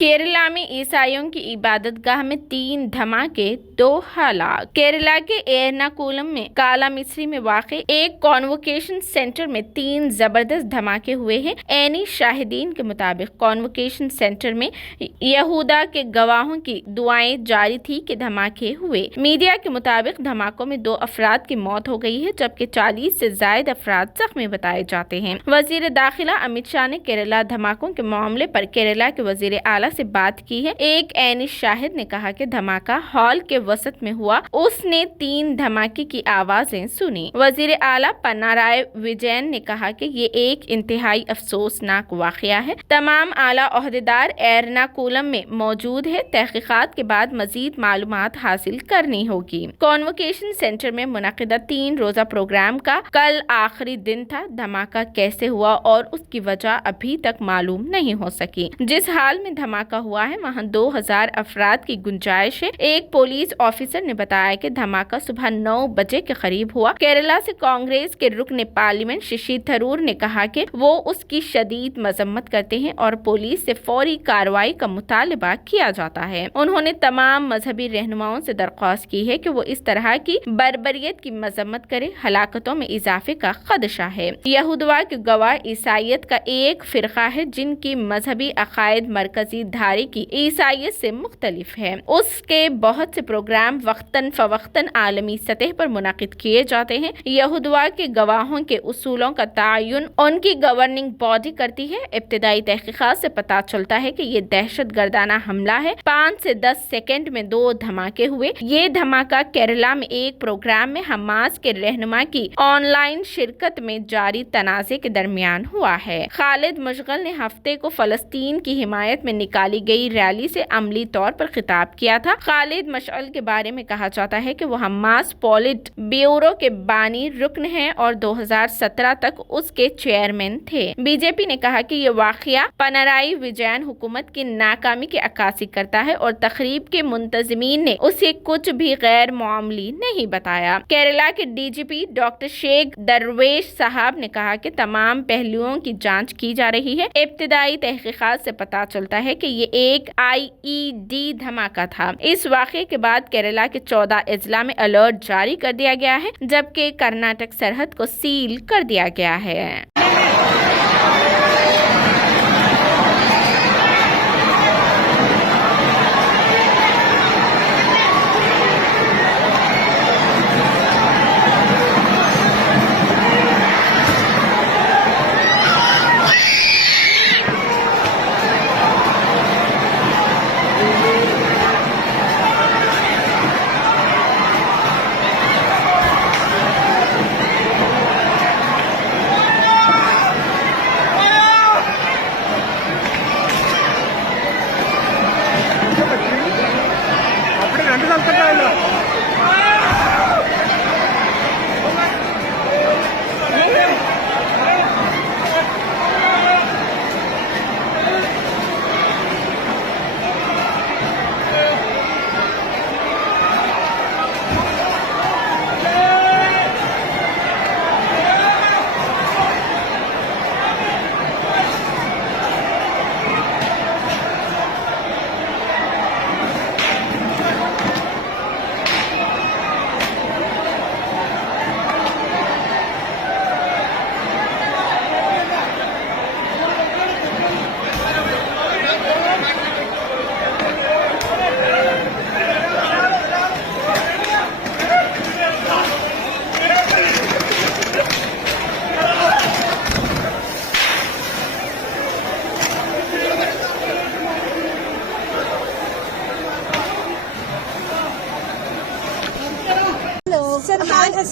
केरला में ईसाइयों की इबादत गाह में 3 धमाके 2 हलाक। केरला के एर्नाकुलम में काला मिस्री में वाक़ एक कॉन्वोकेशन सेंटर में 3 जबरदस्त धमाके हुए हैं। ऐनी शाहिदीन के मुताबिक कॉन्वोकेशन सेंटर में यहूदा के गवाहों की दुआएं जारी थी कि धमाके हुए। मीडिया के मुताबिक धमाकों में 2 अफराद की मौत हो गई है, जबकि 40 से ज्यादा अफराद जख्मी बताए जाते हैं। वजीर दाखिला अमित शाह ने केरला धमाकों के मामले पर केरला के वजीर आला से बात की है। एक ऐनी शाहिद ने कहा कि धमाका हॉल के वसत में हुआ। उसने 3 धमाके की आवाजें सुनी। वजीर आला पिनाराई विजयन ने कहा कि ये एक इंतहाई अफसोसनाक वाकया है। तमाम आला ओहदेदार एर्नाकुलम में मौजूद है। तहकीकात के बाद मजीद मालूमात हासिल करनी होगी। कॉन्वोकेशन सेंटर में मुनक़िदा 3 रोजा प्रोग्राम का कल आखिरी दिन था। धमाका कैसे हुआ और उसकी वजह अभी तक मालूम नहीं हो सकी। जिस हाल में धमाका हुआ है वहां 2000 अफराद की गुंजाइश है। एक पुलिस ऑफिसर ने बताया कि धमाका सुबह 9 बजे के करीब हुआ। केरला से कांग्रेस के रुकन पार्लियामेंट शशि थरूर ने कहा कि वो उसकी शदीद मजम्मत करते हैं और पुलिस से फौरी कार्रवाई का मुतालबा किया जाता है। उन्होंने तमाम मजहबी रहनुमाओं से दरख्वास्त की है कि वो इस तरह की बर्बरियत की मजम्मत करे। हलाकतों में इजाफे का खदशा है। यहूदवा के गवाह ईसाइयत का एक फिरका है जिनकी मजहबी अकायद मरकजी धारे की ईसाइयत से मुख्तलिफ है। उसके बहुत से प्रोग्राम वक्तन फवक्तन आलमी सतह पर मुनाकिद किए जाते हैं। यहूदवा के गवाहों के उसूलों का तयन उनकी गवर्निंग बॉडी करती है। इब्तिदाई तहकीकात से पता चलता है कि ये दहशत गर्दाना हमला है। 5 से 10 सेकेंड में 2 धमाके हुए। ये धमाका केरला में एक प्रोग्राम में हमास के रहनुमा की ऑनलाइन शिरकत में जारी तनाज़े के दरमियान हुआ है। खालिद मशगल ने हफ्ते को फलस्तीन की हिमायत में निकाली गई रैली से अमली तौर पर खिताब किया था। खालिद मशअल के बारे में कहा जाता है कि वो हमास पॉलिट ब्यूरो के बानी रुकन हैं और 2017 तक उसके चेयरमैन थे। बीजेपी ने कहा कि ये वाकया पिनाराई विजयन हुकूमत की नाकामी की अक्कासी करता है और तकरीब के मुंतजिमीन ने उसे कुछ भी गैर मामूली नहीं बताया। केरला के डीजीपी डॉक्टर शेख दरवेश साहब ने कहा कि तमाम पहलुओं की जांच की जा रही है। इब्तिदाई तहकीकात से पता चलता है कि ये एक IED धमाका था। इस वाक़े के बाद केरला के 14 अजला में अलर्ट जारी कर दिया गया है, जबकि कर्नाटक सरहद को सील कर दिया गया है।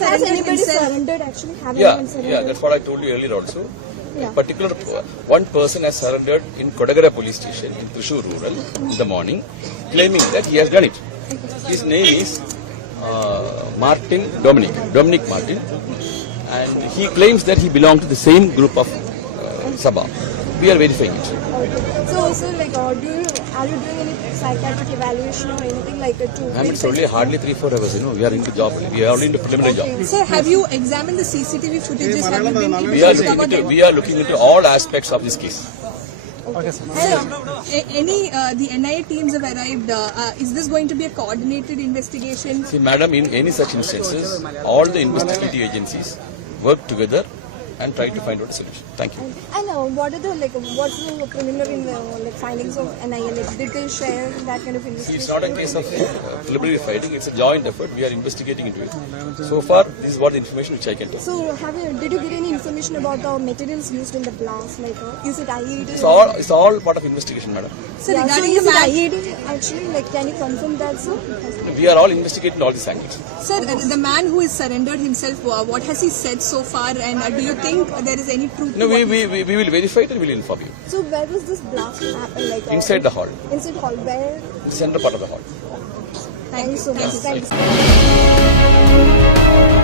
Has anybody surrendered actually? Have anyone surrendered? Yeah, that's what I told you earlier also. A particular one person has surrendered in Kodagara police station in Thrissur rural in the morning, claiming that he has done it. His name is Dominic Martin, and he claims that he belongs to the same group of Sabha. We are verifying it. Okay. So like, are you doing any psychiatric evaluation or anything like that? It's only hardly 3-4 hours. We are into job. We are only into preliminary job. Sir, have you examined the CCTV footages? Have you been We are looking into all aspects of this case. Okay. sir. The NIA teams have arrived. Is this going to be a coordinated investigation? See, madam, in any such instances, all the investigative agencies work together and try to find out a solution. Thank you. And what are the what's the preliminary findings of NIA? Like, did they share that kind of See, investigation? it's not a case of preliminary fighting, it's a joint effort. We are investigating into it. So far, this is what the information which I can tell. So, did you get any information about the materials used in the blast? Like, is it IED? It's all part of investigation, madam. So Yeah, so regarding is the it man, IED actually? Like, can you confirm that, sir? We are all investigating all these angles. sir, the man who has surrendered himself, what has he said so far? And do you think there is any truth? No, to what we will verify it and we will inform you. So, where was this blast happen? Like, Inside the hall, Inside hall, where? the center part of the hall. Thank you so much. Yes, Thank you.